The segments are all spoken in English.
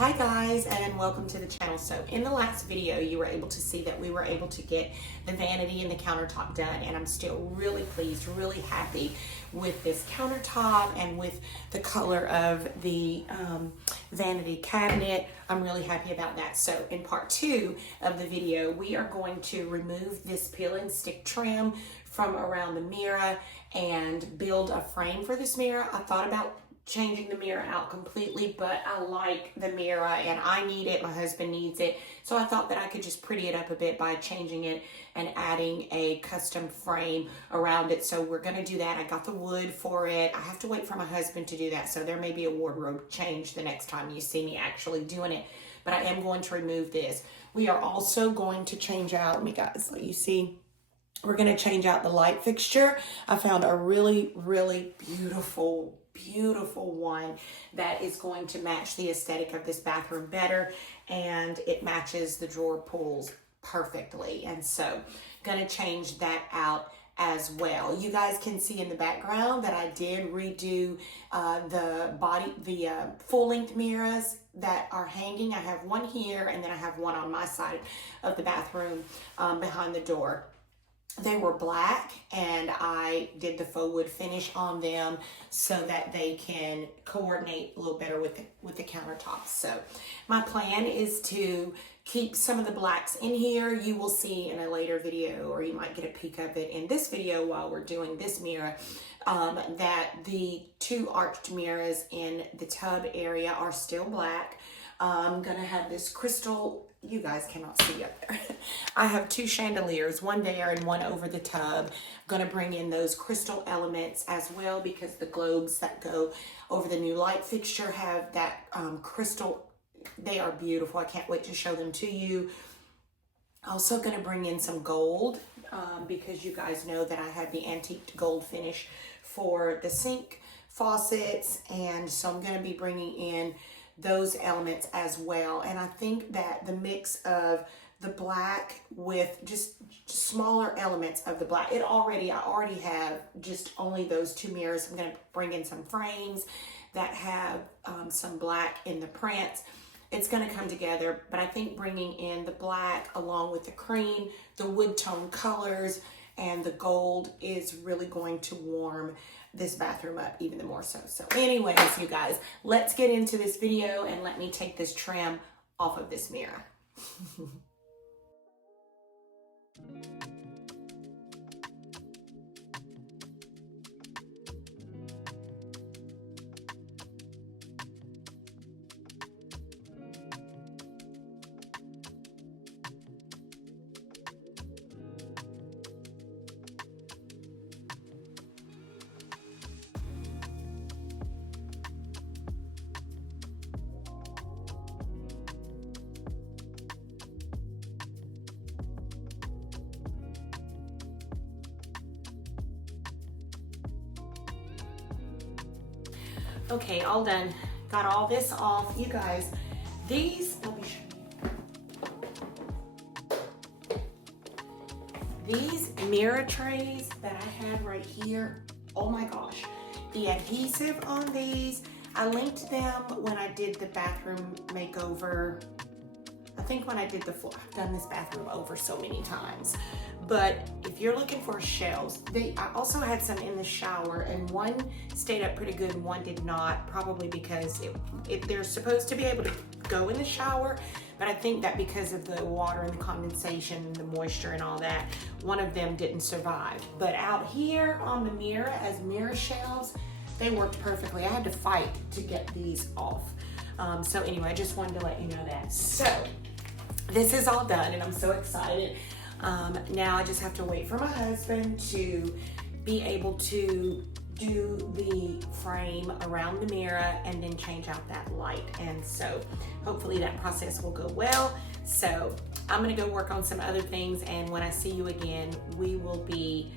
Hi guys, and welcome to the channel. So in the last video you were able to see that we were able to get the vanity and the countertop done, and I'm still really pleased, really happy with this countertop and with the color of the vanity cabinet. I'm really happy about that. So in part 2 of the video, we are going to remove this peel and stick trim from around the mirror and build a frame for this mirror. I thought about changing the mirror out completely, but I like the mirror and I need it, my husband needs it, so I thought that I could just pretty it up a bit by changing it and adding a custom frame around it. So we're gonna do that. I got the wood for it. I have to wait for my husband to do that, so there may be a wardrobe change the next time you see me actually doing it, but I am going to remove this. We are also going to change out, let me guys let you see, we're going to change out the light fixture. I found a really beautiful one that is going to match the aesthetic of this bathroom better, and it matches the drawer pulls perfectly, and so gonna change that out as well. You guys can see in the background that I did redo the full-length mirrors that are hanging. I have one here and then I have one on my side of the bathroom behind the door. They were black and I did the faux wood finish on them so that they can coordinate a little better with the countertops. So my plan is to keep some of the blacks in here. You will see in a later video, or you might get a peek of it in this video while we're doing this mirror, that the two arched mirrors in the tub area are still black. I'm gonna have this crystal, you guys cannot see up there. I have two chandeliers, one there and one over the tub. I'm gonna bring in those crystal elements as well because the globes that go over the new light fixture have that crystal. They are beautiful. I can't wait to show them to you. Also gonna bring in some gold because you guys know that I had the antique gold finish for the sink faucets, and so I'm gonna be bringing in those elements as well. And I think that the mix of the black with just smaller elements of the black, I already have just only those two mirrors. I'm going to bring in some frames that have some black in the prints. It's going to come together, but I think bringing in the black along with the cream, the wood tone colors, and the gold is really going to warm this bathroom up even more so. So anyways, you guys, let's get into this video and let me take this trim off of this mirror. Okay, all done. Got all this off. You guys, these, let me show you. These mirror trays that I had right here, oh my gosh. The adhesive on these, I linked them when I did the bathroom makeover. I think when I did the floor, I've done this bathroom over so many times. But if you're looking for shelves, I also had some in the shower, and one stayed up pretty good and one did not, probably because they're supposed to be able to go in the shower, but I think that because of the water and the condensation and the moisture and all that, one of them didn't survive. But out here on the mirror as mirror shelves, they worked perfectly. I had to fight to get these off. So anyway, I just wanted to let you know that. So this is all done and I'm so excited. Now I just have to wait for my husband to be able to do the frame around the mirror and then change out that light. And so hopefully that process will go well. So I'm gonna go work on some other things, and when I see you again, we will be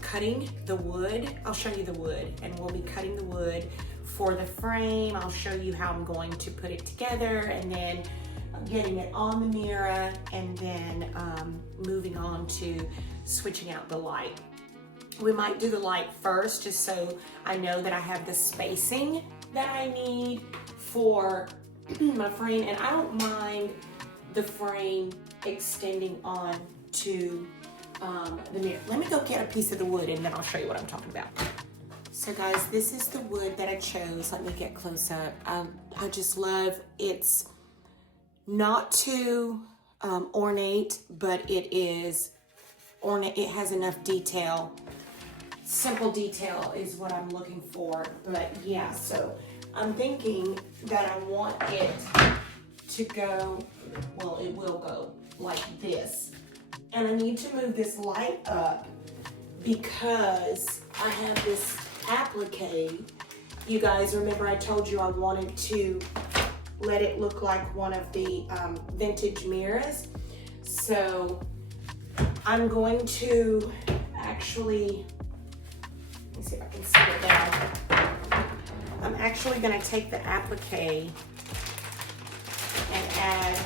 cutting the wood. I'll show you the wood, and we'll be cutting the wood for the frame. I'll show you how I'm going to put it together, and then getting it on the mirror, and then moving on to switching out the light. We might do the light first just so I know that I have the spacing that I need for my frame, and I don't mind the frame extending on to the mirror. Let me go get a piece of the wood and then I'll show you what I'm talking about. So guys, this is the wood that I chose. Let me get close up. I just love, it's not too ornate, but it is ornate. It has enough detail. Simple detail is what I'm looking for. But yeah, so I'm thinking that I want it to go, well, it will go like this. And I need to move this light up because I have this applique. You guys remember I told you I wanted to let it look like one of the vintage mirrors. So I'm going to actually, let me see if I can set it down. I'm actually going to take the applique and add,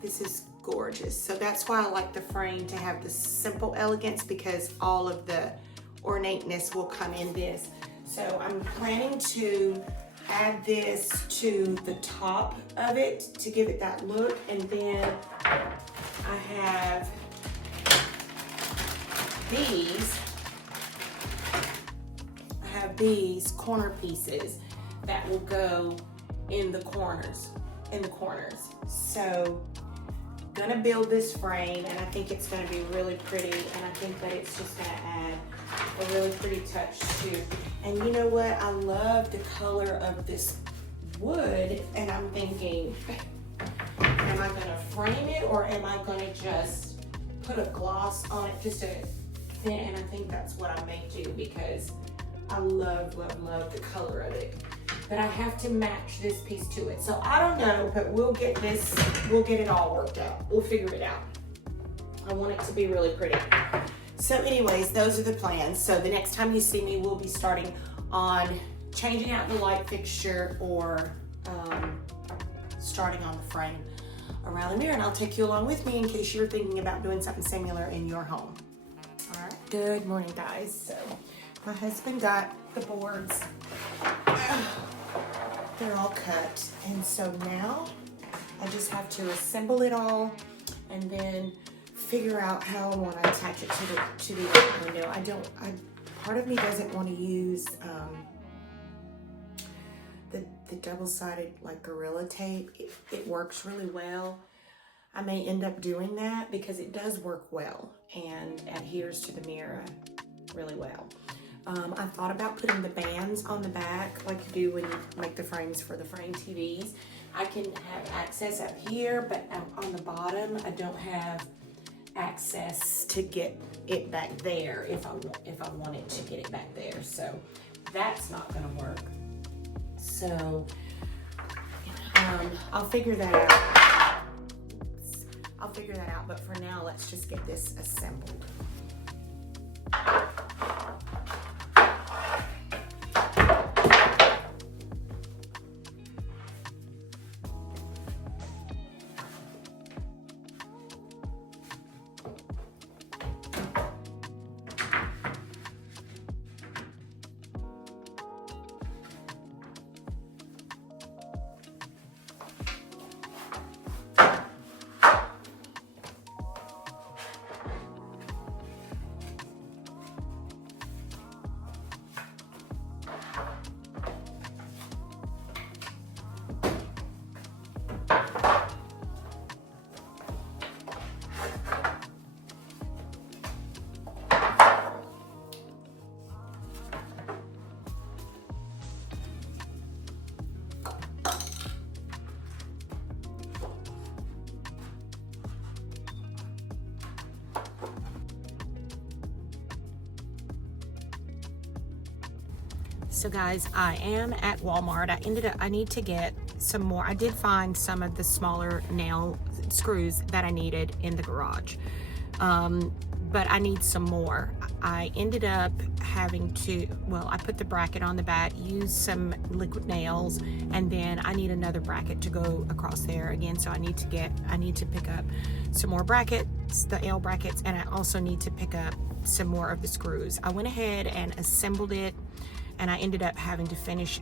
this is gorgeous. So that's why I like the frame to have the simple elegance, because all of the ornateness will come in this. So I'm planning to add this to the top of it to give it that look. And then I have these corner pieces that will go in the corners, So gonna build this frame, and I think it's gonna be really pretty, and I think that it's just gonna add a really pretty touch too. And you know what? I love the color of this wood, and I'm thinking, am I gonna frame it or am I gonna just put a gloss on it just to thin? And I think that's what I may do, because I love, love, love the color of it. But I have to match this piece to it. So I don't know, but we'll get it all worked out. We'll figure it out. I want it to be really pretty. So anyways, those are the plans. So the next time you see me, we'll be starting on changing out the light fixture or starting on the frame around the mirror. And I'll take you along with me in case you're thinking about doing something similar in your home. All right, good morning, guys. So my husband got the boards. They're all cut, and so now I just have to assemble it all and then figure out how I want to attach it to the window. Part of me doesn't want to use the double-sided like Gorilla Tape. It works really well. I may end up doing that because it does work well and adheres to the mirror really well. I thought about putting the bands on the back like you do when you make the frames for the frame TVs. I can have access up here, but on the bottom, I don't have access to get it back there if I wanted to get it back there. So that's not gonna work. So I'll figure that out. But for now, let's just get this assembled. So guys, I am at Walmart. I need to get some more. I did find some of the smaller nail screws that I needed in the garage. But I need some more. I ended up having to, well, I put the bracket on the back, use some liquid nails, and then I need another bracket to go across there again. So I need to pick up some more brackets, the L brackets, and I also need to pick up some more of the screws. I went ahead and assembled it, and I ended up having to finish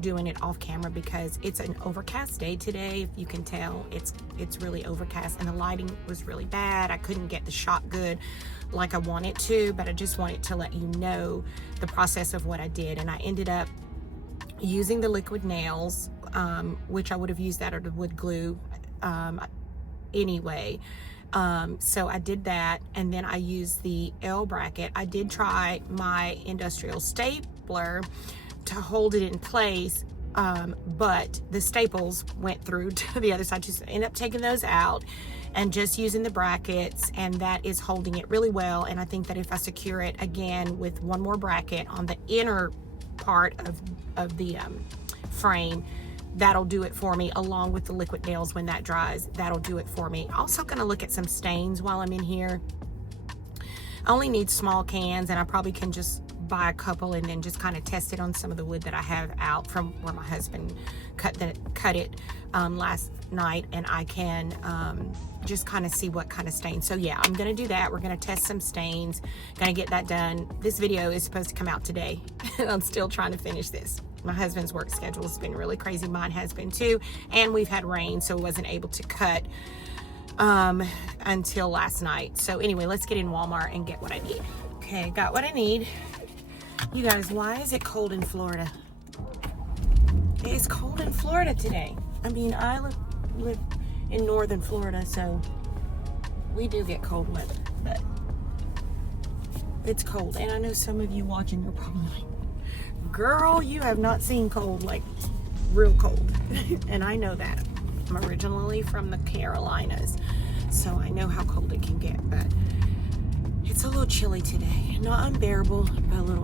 doing it off camera because it's an overcast day today. If you can tell, it's really overcast and the lighting was really bad. I couldn't get the shot good like I wanted to, but I just wanted to let you know the process of what I did. And I ended up using the liquid nails, which I would have used that or the wood glue anyway. So I did that, and then I used the L bracket. I did try my industrial stapler to hold it in place, but the staples went through to the other side. Just ended up taking those out and just using the brackets, and that is holding it really well. And I think that if I secure it again with one more bracket on the inner part of the frame, that'll do it for me, along with the liquid nails. When that dries, that'll do it for me. Also gonna look at some stains while I'm in here. I only need small cans, and I probably can just buy a couple and then just kind of test it on some of the wood that I have out from where my husband cut it last night, and I can just kind of see what kind of stains. So yeah, I'm gonna do that. We're gonna test some stains, gonna get that done. This video is supposed to come out today. I'm still trying to finish this. My husband's work schedule has been really crazy. Mine has been too, and we've had rain, so wasn't able to cut until last night. So anyway, let's get in Walmart and get what I need. Okay, got what I need. You guys, why is it cold in Florida? It's cold in Florida today. I mean, I live in northern Florida, so we do get cold weather, but it's cold. And I know some of you watching are probably like, girl, you have not seen cold, like real cold. And I know that. I'm originally from the Carolinas, so I know how cold it can get, but it's a little chilly today. Not unbearable, but a little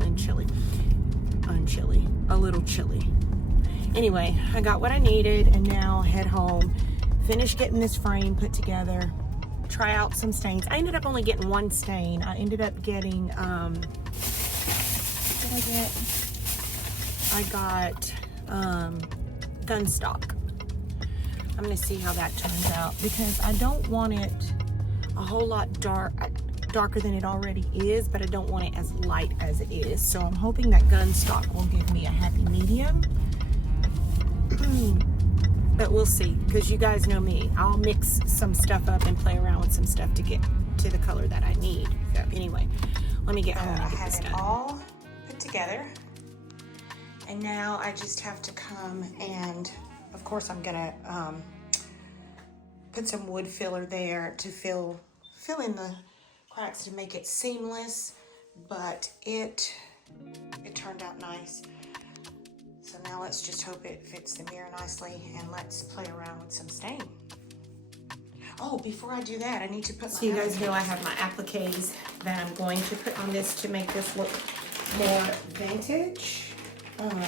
a little chilly. Anyway, I got what I needed, and now I'll head home, finish getting this frame put together, try out some stains. I ended up only getting one stain. I ended up getting, what did I get? I got gun stock. I'm gonna see how that turns out, because I don't want it a whole lot darker than it already is, but I don't want it as light as it is. So I'm hoping that gun stock will give me a happy medium. But we'll see, because you guys know me. I'll mix some stuff up and play around with some stuff to get to the color that I need. So anyway, let me get home and get this done. I have it all put together, and now I just have to come and, of course, I'm gonna put some wood filler there to fill in the cracks to make it seamless. But it turned out nice. So now let's just hope it fits the mirror nicely, and let's play around with some stain. Oh, before I do that, I need to put my... So you guys know I have my appliques that I'm going to put on this to make this look more vintage. Let me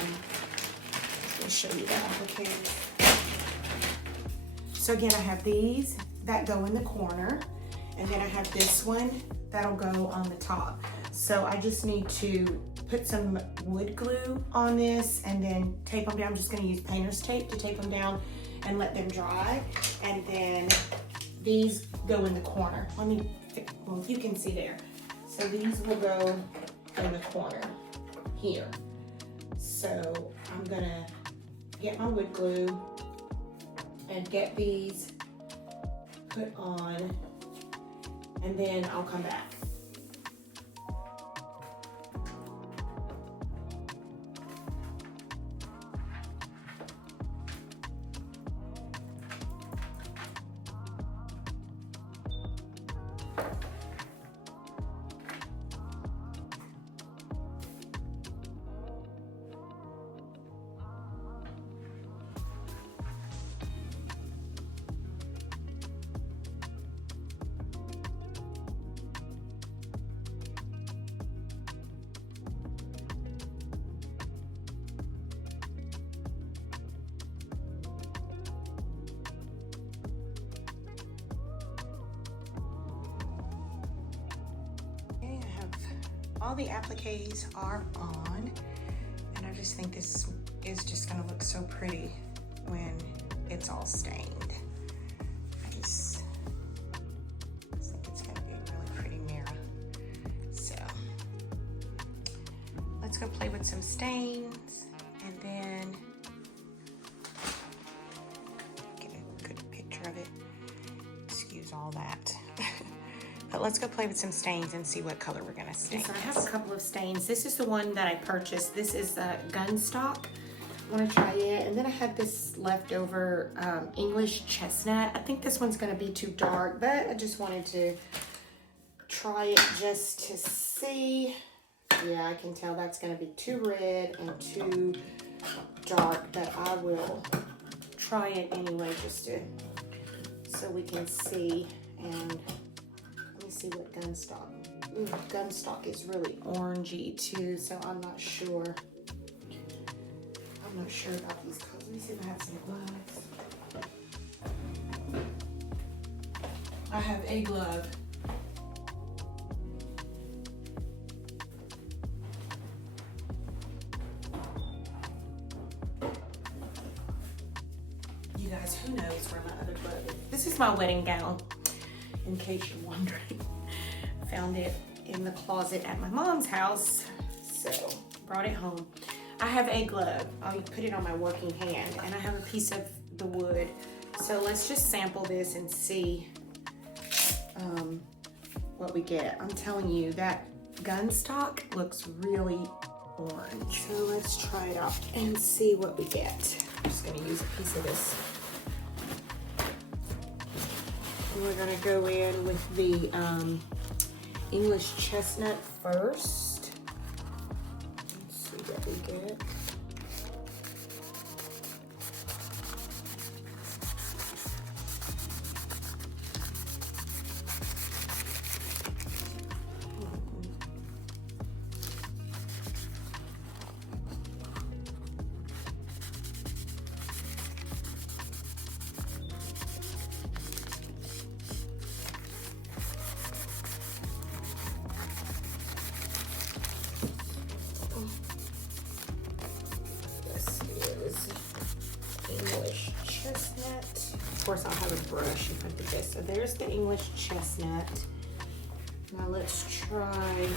show you the appliques. So again, I have these that go in the corner, and then I have this one that'll go on the top. So I just need to put some wood glue on this and then tape them down. I'm just gonna use painter's tape to tape them down and let them dry. And then these go in the corner. Well, you can see there. So these will go in the corner here. So I'm gonna get my wood glue and get these put on, and then I'll come back. All the appliques are on, and I just think this is just gonna look so pretty when it's all stained. I just think it's gonna be a really pretty mirror. So let's go play with some stains, and then of it. Excuse all that. But let's go play with some stains and see what color we're gonna stain. So I have a couple of stains. This is the one that I purchased. This is Gunstock. I wanna try it. And then I have this leftover English chestnut. I think this one's gonna be too dark, but I just wanted to try it just to see. Yeah, I can tell that's gonna be too red and too dark, but I will try it anyway just to, so we can see. And let me see what Gunstock. Ooh, Gunstock is really orangey too, so I'm not sure. I'm not sure about these colors. Let me see if I have some gloves. I have a glove. You guys, who knows where my other glove is? This is my wedding gown, in case you're wondering. I found it in the closet at my mom's house, so brought it home. I have a glove. I'll put it on my working hand, and I have a piece of the wood. So let's just sample this and see what we get. I'm telling you, that Gunstock looks really orange. So let's try it out and see what we get. I'm just gonna use a piece of this. And we're gonna go in with the English chestnut first. Let's see what we get. English chestnut. Of course, I'll have a brush if I do this. So there's the English chestnut. Now let's try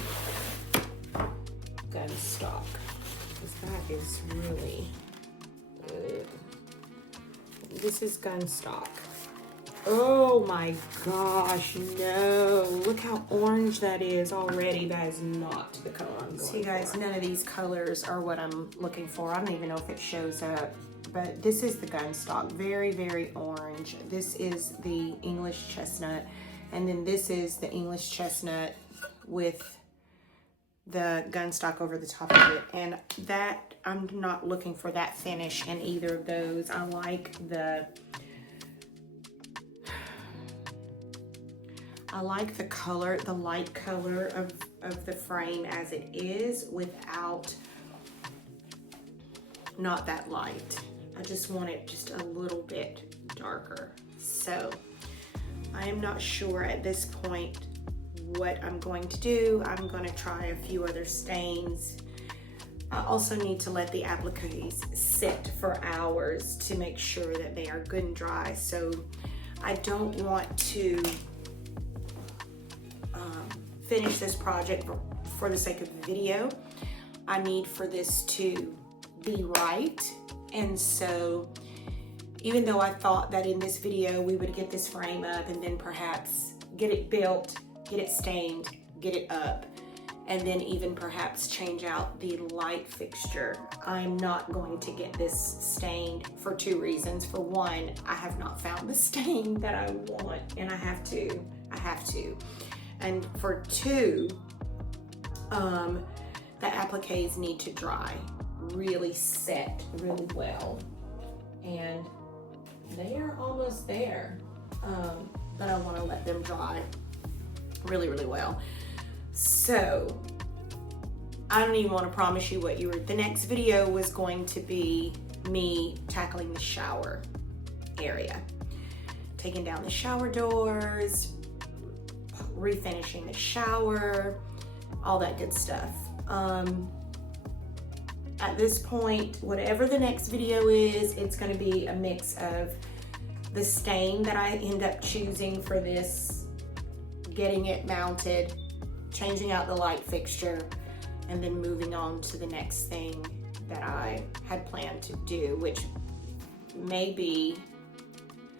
Gunstock, because that is really good. This is Gunstock. Oh my gosh, no. Look how orange that is already. That is not the color I'm going for. See guys, none of these colors are what I'm looking for. I don't even know if it shows up, but this is the Gunstock. Very, very orange. This is the English chestnut, and then this is the English chestnut with the Gunstock over the top of it. And that, I'm not looking for that finish in either of those. I like the color, the light color of the frame as it is, without, not that light. I just want it just a little bit darker. So I am not sure at this point what I'm going to do. I'm going to try a few other stains. I also need to let the appliques sit for hours to make sure that they are good and dry. So I don't want to finish this project for the sake of the video. I need for this to be right. And so even though I thought that in this video we would get this frame up and then perhaps get it built, get it stained, get it up, and then even perhaps change out the light fixture, I'm not going to get this stained for two reasons. For one, I have not found the stain that I want, and I have to. And for two, the appliques need to dry, really set really well. And they are almost there, but I want to let them dry really, really well. So I don't even want to promise you what the next video was going to be me tackling the shower area, taking down the shower doors, refinishing the shower, all that good stuff. At this point, whatever the next video is, it's going to be a mix of the stain that I end up choosing for this, getting it mounted, changing out the light fixture, and then moving on to the next thing that I had planned to do, which may be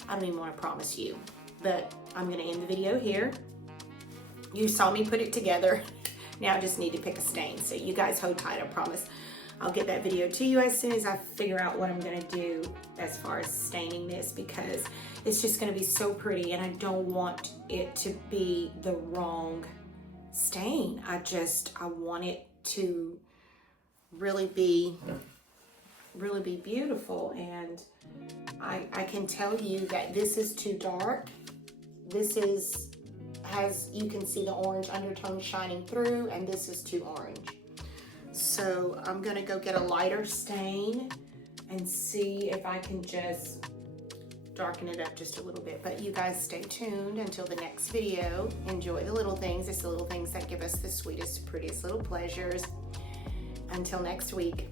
I don't even want to promise you, but I'm going to end the video here. You saw me put it together. Now I just need to pick a stain. So you guys hold tight, I promise. I'll get that video to you as soon as I figure out what I'm going to do as far as staining this, because it's just going to be so pretty and I don't want it to be the wrong stain. I want it to really be beautiful. And I can tell you that this is too dark. This you can see the orange undertone shining through, and this is too orange. So I'm gonna go get a lighter stain and see if I can just darken it up just a little bit. But you guys stay tuned until the next video. Enjoy the little things. It's the little things that give us the sweetest, prettiest little pleasures. Until next week.